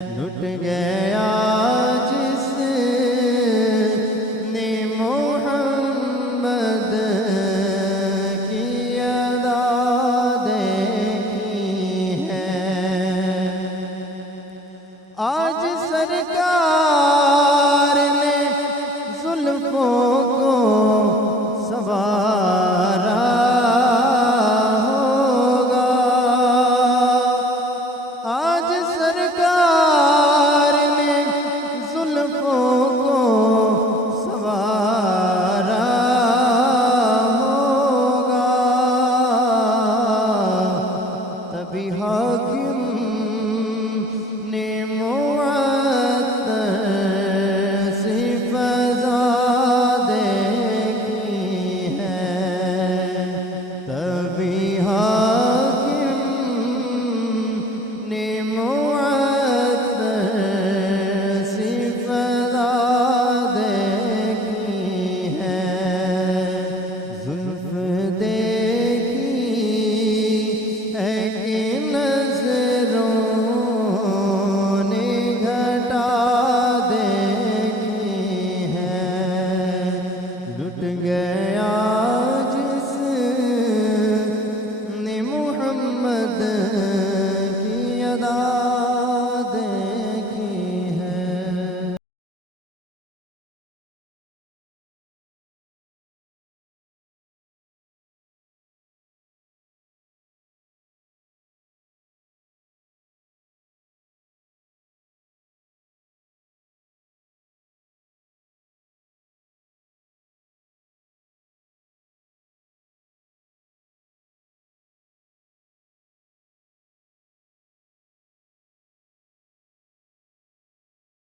لٹ گیا جس نے محمد کی ادا دیکھی ہے، آج سرکار نے زلفوں کو سنوارا ہوگا، آج سرکار نے زلفوں کو سنوارا ہوگا، تبھی حاکم نے